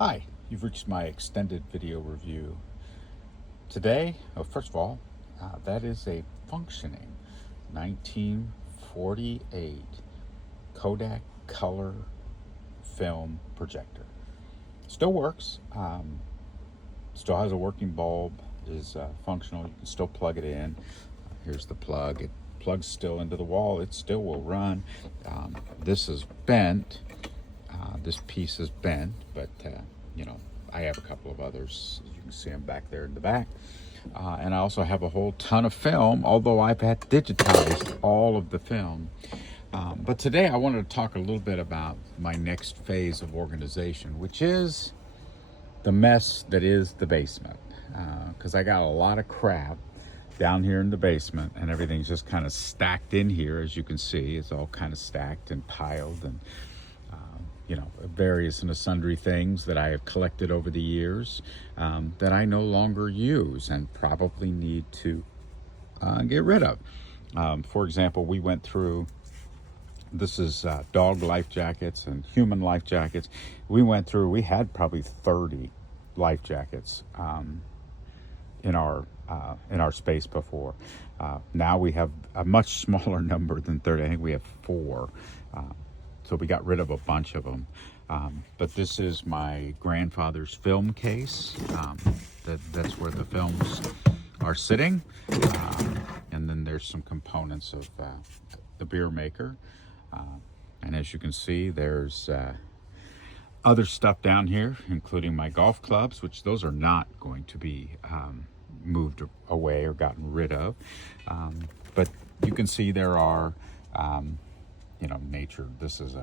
Hi, you've reached my extended video review. Today, first of all, that is a functioning 1948 Kodak color film projector. Still works, still has a working bulb, is functional. You can still plug it in. Here's the plug. It plugs still into the wall. It still will run. This is bent. This piece is bent, but you know, I have a couple of others. You can see them back there in the back. And I also have a whole ton of film, although I've had digitized all of the film. But today I wanted to talk a little bit about my next phase of organization, which is the mess that is the basement. Because I got a lot of crap down here in the basement, and everything's just kind of stacked in here. As you can see, it's all kind of stacked and piled, and various and sundry things that I have collected over the years that I no longer use and probably need to get rid of. For example, we went through, this is dog life jackets and human life jackets. We had probably 30 life jackets in our space before. Now we have a much smaller number than 30. I think we have 4. So we got rid of a bunch of them. But this is my grandfather's film case. That's where the films are sitting. And then there's some components of the beer maker. And as you can see, there's other stuff down here, including my golf clubs, which those are not going to be moved away or gotten rid of. But you can see there are nature. This is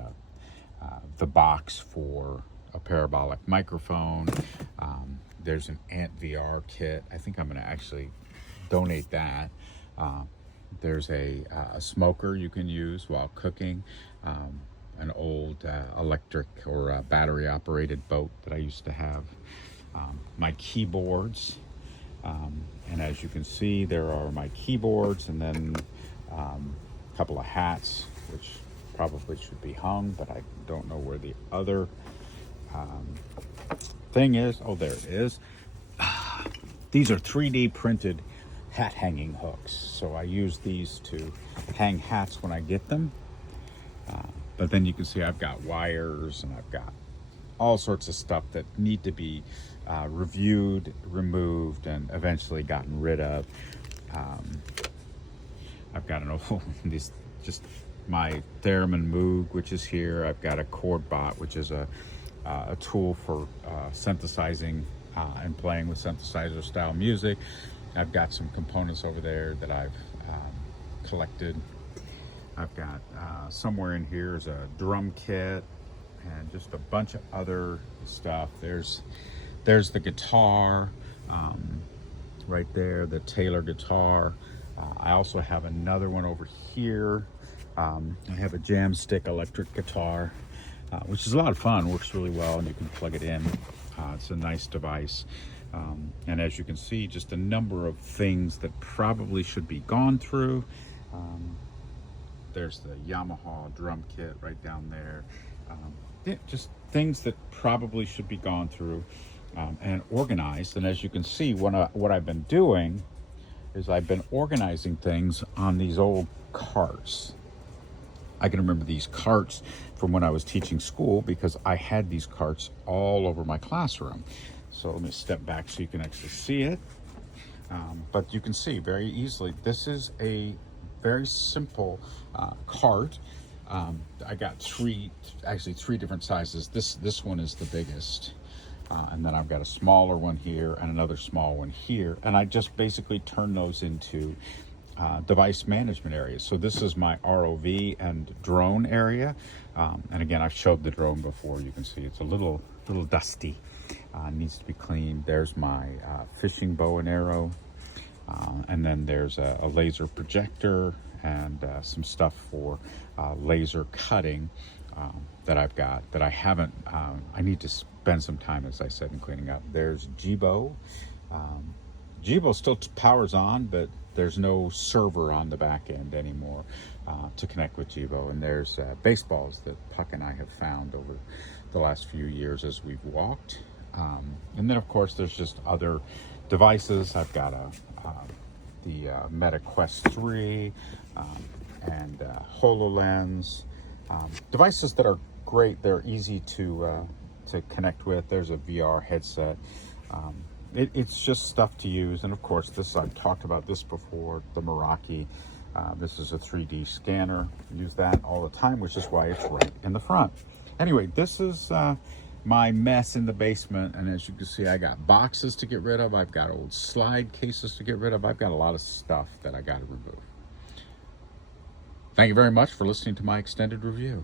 the box for a parabolic microphone. There's an Ant VR kit. I think I'm going to actually donate that. There's a smoker you can use while cooking. An old electric or battery operated boat that I used to have. My keyboards. And as you can see, there are my keyboards, and then a couple of hats, which probably should be hung, but I don't know where the other thing is. Oh, there it is. These are 3D printed hat hanging hooks. So I use these to hang hats when I get them. But then you can see I've got wires, and I've got all sorts of stuff that need to be reviewed, removed, and eventually gotten rid of. I've got an old, these just my Theremin Moog, which is here. I've got a ChordBot, which is a tool for synthesizing and playing with synthesizer style music. I've got some components over there that I've collected. I've got somewhere in here is a drum kit and just a bunch of other stuff. There's the guitar right there, the Taylor guitar. I also have another one over here. I have a Jamstick electric guitar, which is a lot of fun, works really well, and you can plug it in. It's a nice device. And as you can see, just a number of things that probably should be gone through. There's the Yamaha drum kit right down there. Just things that probably should be gone through and organized. And as you can see, what I've been doing is I've been organizing things on these old carts. I can remember these carts from when I was teaching school because I had these carts all over my classroom. So let me step back so you can actually see it. But you can see very easily, this is a very simple cart. I got three different sizes. This one is the biggest. And then I've got a smaller one here and another small one here. And I just basically turn those into device management areas. So this is my ROV and drone area. And again, I've showed the drone before. You can see it's a little dusty. Needs to be cleaned. There's my fishing bow and arrow. And then there's a laser projector and some stuff for laser cutting that I've got that I haven't. I need to spend some time, as I said, in cleaning up. There's Jibo. Jibo still powers on, but there's no server on the back end anymore to connect with Jibo. And there's baseballs that Puck and I have found over the last few years as we've walked. And then, of course, there's just other devices. I've got the Meta Quest 3 and HoloLens. Devices that are great. They're easy to connect with. There's a VR headset. It's just stuff to use. And of course, this, I've talked about this before, the Meraki. This is a 3D scanner. Use that all the time, which is why it's right in the front. Anyway, this is my mess in the basement. And as you can see, I got boxes to get rid of. I've got old slide cases to get rid of. I've got a lot of stuff that I got to remove. Thank you very much for listening to my extended review.